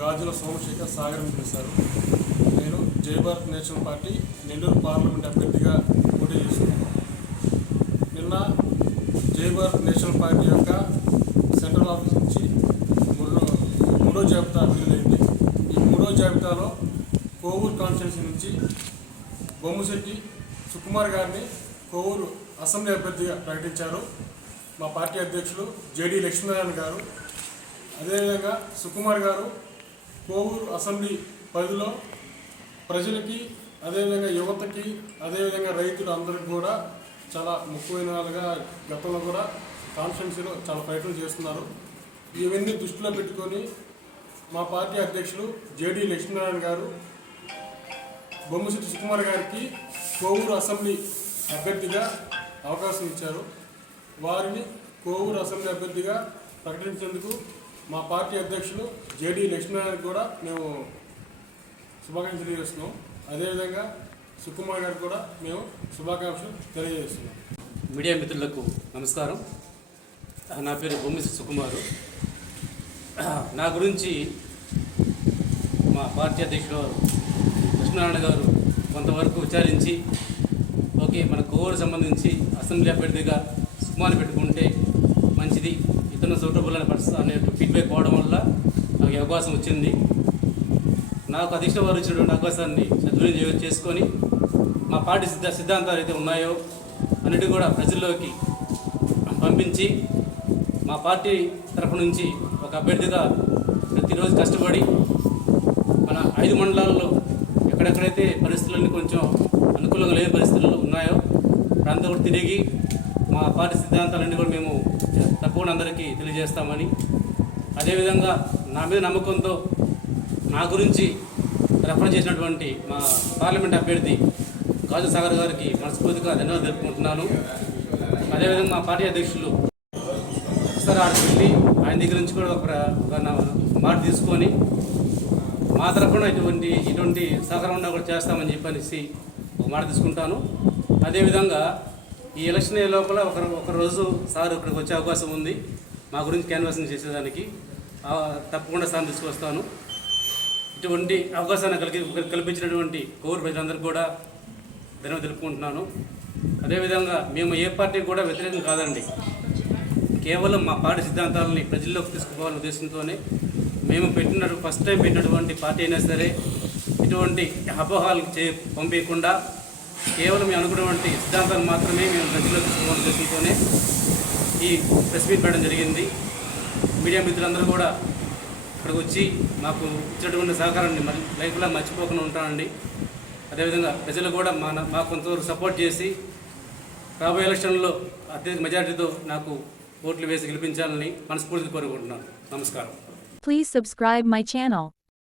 గాజుల సోమశేఖర్ సాగరం చేశారు నేను Jai Bharat national party Nellore parliament అభ్యర్థిగా పోటీ చేస్తున్నాను. నిన్న జై భారత్ నేషనల్ పార్టీ యొక్క సెంట్రల్ ఆఫీస్ నుంచి మూడో మూడో జాబితా విడుదలైంది. ఈ మూడో జాబితాలో కోవూరు కాన్స్టిట్యున్సీ నుంచి బొమ్మశెట్టి సుకుమార్ గారిని కోవూరు అసెంబ్లీ అభ్యర్థిగా ప్రకటించారు. మా పార్టీ అధ్యక్షులు జేడీ లక్ష్మీనారాయణ గారు. అదేవిధంగా సుకుమార్ గారు కోవూరు అసెంబ్లీ పరిధిలో ప్రజలకి అదేవిధంగా యువతకి అదేవిధంగా రైతులు అందరికి కూడా చాలా ముఖ్యమైన వాళ్ళుగా గతంలో కూడా కాన్స్టిట్యున్సీలో చాలా ప్రయత్నం చేస్తున్నారు. ఇవన్నీ దృష్టిలో పెట్టుకొని మా పార్టీ అధ్యక్షులు జేడి లక్ష్మీనారాయణ గారు బొమ్మశెట్టి సుకుమార్ గారికి కోవూరు అసెంబ్లీ అభ్యర్థిగా అవకాశం ఇచ్చారు. వారిని కోవూరు అసెంబ్లీ అభ్యర్థిగా ప్రకటించేందుకు మా పార్టీ అధ్యక్షులు జేడి లక్ష్మీనారాయణ కూడా మేము శుభాకాంక్షలు తెలియజేస్తున్నాం. అదేవిధంగా సుకుమార్ గారికి కూడా మేము శుభాకాంక్షలు తెలియజేస్తున్నాం. మీడియా మిత్రులకు నమస్కారం. నా పేరు బొమ్మిసి సుకుమారు. నా గురించి మా పార్టీ అధ్యక్షుడు కృష్ణనారాయణ గారు కొంతవరకు విచారించి ఓకే మన కోవర్ సంబంధించి అసెంబ్లీ అభ్యర్థిగా సుకుమార్ పెట్టుకుంటే మంచిది. ఇతను సూటబుల్ అనే పర్సన్ అనే ఫీడ్బ్యాక్ పోవడం వల్ల నాకు అవకాశం వచ్చింది. నాకు అధిష్టం వారు ఇచ్చినటువంటి అవకాశాన్ని సద్వినియోగం చేసుకొని మా పార్టీ సిద్ధ సిద్ధాంతాలు అయితే ఉన్నాయో అన్నిటి కూడా ప్రజల్లోకి పంపించి మా పార్టీ తరఫు నుంచి ఒక అభ్యర్థిగా ప్రతిరోజు కష్టపడి మన ఐదు మండలాల్లో ఎక్కడెక్కడైతే పరిస్థితులన్నీ కొంచెం అనుకూలంగా లేని పరిస్థితులు ఉన్నాయో ప్రాంతం కూడా తిరిగి మా పార్టీ సిద్ధాంతాలన్నీ కూడా మేము తప్పకుండా అందరికీ తెలియజేస్తామని. అదేవిధంగా నా మీద నమ్మకంతో నా గురించి రెఫర్ చేసినటువంటి మా పార్లమెంట్ అభ్యర్థి గాజు సాగర్ గారికి మనస్ఫూర్తిగా ధన్యవాదాలు తెలుపుకుంటున్నాను. అదేవిధంగా మా పార్టీ అధ్యక్షులు సార్ ఆడికి వెళ్ళి ఆయన దగ్గర నుంచి కూడా ఒక మాట తీసుకొని మా తరఫున ఇటువంటి ఇటువంటి సహకారం ఉన్నా కూడా చేస్తామని చెప్పనేసి ఒక మాట తీసుకుంటాను. అదేవిధంగా ఈ ఎలక్షన్ అయ్యే లోపల ఒక ఒక రోజు సార్ ఇక్కడికి వచ్చే అవకాశం ఉంది. మా గురించి క్యాన్వాసింగ్ చేసేదానికి. తప్పకుండా సార్ తీసుకొస్తాను. ఇటువంటి అవకాశాన్ని కలిగి కల్పించినటువంటి కోరు ప్రజలందరికీ కూడా ధన్యవాదాలు తెలుపుకుంటున్నాను. అదేవిధంగా మేము ఏ పార్టీకి కూడా వ్యతిరేకం కాదండి. కేవలం మా పార్టీ సిద్ధాంతాలని ప్రజల్లోకి తీసుకుపోవాలనే ఉద్దేశంతోనే మేము పెట్టిన ఫస్ట్ టైం పెట్టినటువంటి పార్టీ అయినా సరే ఇటువంటి అపోహాలు చే పంపించకుండా కేవలం మేము అనుకున్నటువంటి సిద్ధాంతాలు మాత్రమే మేము ప్రజల్లో తీసుకోవడం ఉద్దేశంతోనే ఈ ప్రెస్ మీట్ పెట్టడం జరిగింది. మీడియా మిత్రులందరూ కూడా ఇక్కడికి వచ్చి మాకు ఇచ్చినటువంటి సహకారాన్ని మరి లైఫ్లో మర్చిపోకుండా ఉంటానండి. అదేవిధంగా ప్రజలు కూడా మా మాకు కొంతవరకు సపోర్ట్ చేసి రాబోయే ఎలక్షన్లో అత్యధిక మెజారిటీతో నాకు ఓట్లు వేసి గెలిపించాలని మనస్ఫూర్తిగా కోరుకుంటున్నాను. నమస్కారం. Please subscribe my channel